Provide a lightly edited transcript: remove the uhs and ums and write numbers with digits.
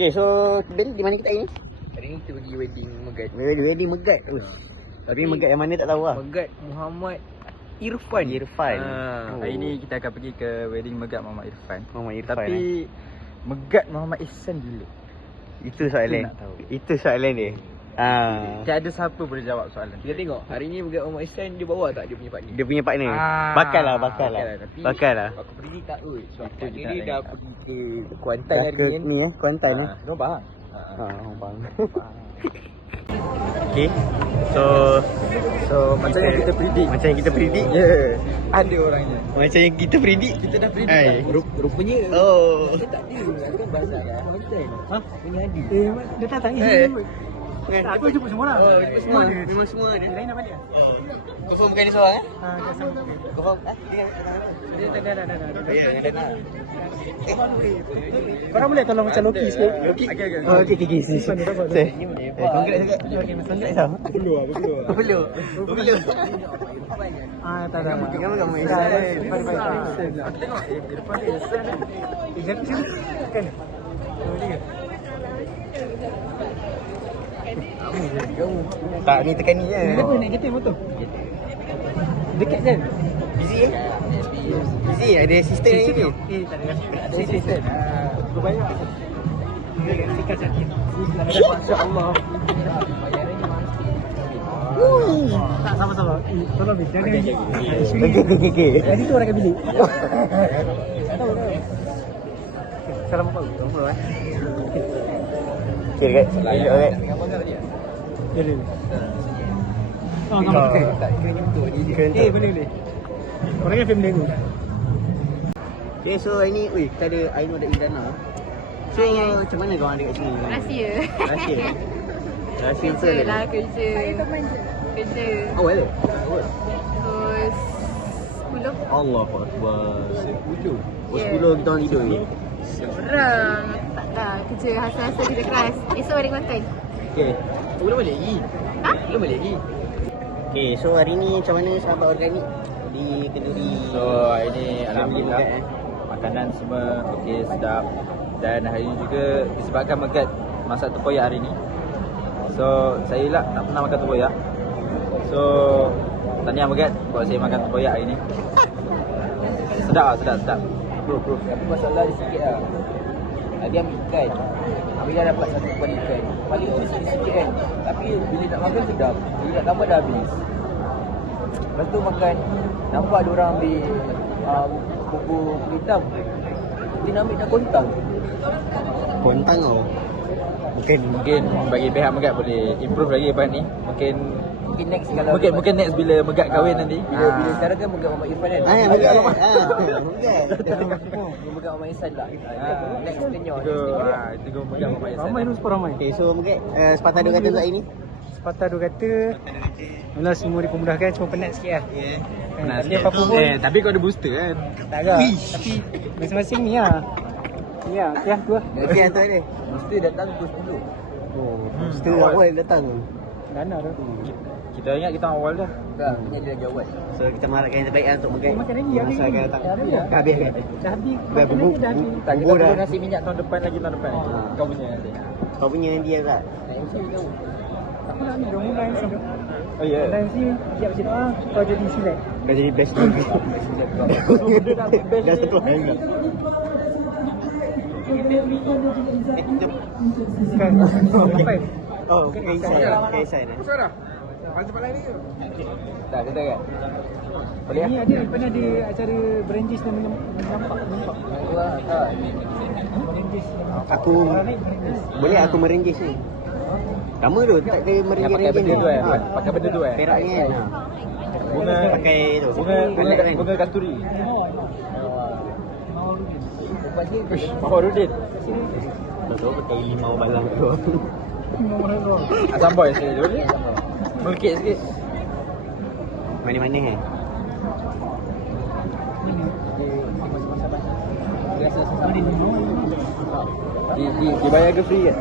Okay, so Ben, di mana kita hari ni? Hari ni kita pergi wedding Megat. Wedding Megat. Tapi Megat yang mana tak tahu lah. Megat Muhammad Irfan. Hari ni kita akan pergi ke wedding Megat Muhammad Irfan. Muhammad Irfan. Tapi Megat Muhammad Ihsan bila? Itu soalan. nak tahu. Itu soalan dia. Tak ada siapa boleh jawab soalan. Kita tengok hari ni Megat Muhammad Ihsan dia bawa tak dia punya partner? Dia punya partner. Bakal lah. Bakal lah. Aku pergi tak kot. So Itu partner kita dia nak dah tengok. pergi ke Kuantan hari Ke ni kan. ni Kuantan Kau faham? bang. Okay. So macam yang kita predict. Macam yang kita predict. Ada orangnya. Macam yang kita predict. Kita dah predict. Rupanya Oh. dia tak ada. Aku kan bazar kan. Kuantan. Punya hadir. Dia datang aku jumpa semua lah. Semua dia. Memang semua dia. Lain apa dia? Confirm bukan dia seorang eh? Dah sama. Confirm? Dia dah. Ya, Korang boleh tolong macam Loki sikit? Loki? Okay. Okay. Congrats juga. Congrats tau. Perlu. Tak ada. Kamu tak main. Baik. Aku tengok Irfan Ihsan Kan? Tak, ni tekan ni je. Kenapa naik kereta motor? Dekat kan? Busy eh? Busy, ada assistant lagi ni. Tak ada. Ada assistant. Kau bayar. Sikat sakit. Masya-Allah. Tak sama-sama. Tolong ni. Jangan. Okay. Jadi tu orang kat bilik. Tahu. Salam apa? Okay, dekat. Alright. Ya. Gambar tu. Keren. Boleh. Orangnya family aku. Okay, so hari ni, kita ada Aino dan Indana. So, macam mana korang ada kat sini? Rahsia. Rahsia? Rahsia betul Kerja ke? lah, kerja. Kerja. Awal ke? Terus 10 Allahu Akbar. 10. Oh, Ya. 10 kita orang tidur ni. orang. Tak dah, kerja hasil-hasil kerja keras. Esok balik makan. Okay. Belum balik lagi. Ha? Belum balik lagi. Okay, so hari ni macam mana sahabat organik di Kenduri? So hari ni alhamdulillah Megat, makanan semua okey, sedap. Dan hari ni juga disebabkan Megat masak tempoyak hari ni. So saya lah tak pernah makan tempoyak. So tahniah Megat buat saya makan tempoyak hari ni. Sedap. Bro. Tapi masalah dia sikit lah. Dia ambil ikan. Habis dah dapat satu kuali ikan. Paling tu sikit kan. Tapi bila nak makan sedap. Bila nak tambah dah habis. Lepas tu makan. Nampak ada orang ambil bubur hitam. Dia nak ambil dah kontang. Kontang tau. Mungkin bagi pihak Megat boleh improve lagi lepas ni. Mungkin next kalau mungkin next bila Megat kahwin nanti. Bila sekarang kan Megat Muhammad Irfan kan. Megat. Megat Muhammad Ihsan tak. Next tenure. Itu Megat Muhammad Ihsan. Ramai tu super ramai. Okay, so Megat, sepatah dua kata untuk hari ni? Sepatah dua kata. Alhamdulillah semua dipermudahkan, cuma penat sikit lah. Penat Tapi sikit. apa-apa pun Tapi kau ada booster kan? tak agak. Tapi masing-masing ni lah. Ya, tu lah. Okay, hantar dia. Mesti datang pukul 10. Booster awal datang. Dana tu. Kita ingat kita awal dah. Tak, punya dia lagi awal. So, kita mengharapkan yang terbaik lah untuk Megat. Makan lagi, habis. Masa akan datang. Dah habis. Dah habis kan? Dah habis. Dah bubur. Dah habis. Tak, kita Bubur dah. perlu nasi minyak tahun depan lagi. Kau punya nanti. Kau punya dia tak? Nak MC kau. Aku nak ni, dah mulai MC. Oh ya. Dah MC, siap baca doa, kau jadi select. Dah jadi best friend. Dah 10 hari. Jom. Kan? Sampai. Oh, Kaisan. Dah, kata kan? Boleh Ni ada, lepas ni ada acara berenjis dan menampak. Berenjis. Aku boleh aku merenjis ni. Lama tu tak ada Yang pakai merenjis benda ni. tu pakai benda tu Perak ni kan. Bunga Pakai tu. bunga kasturi. Lepas ni, Fahrudin. Betul pakai limau balang tu. Asam boy sikit boleh. Melukit sikit. Mana-mana kan. biasa Dibayar ke free kan?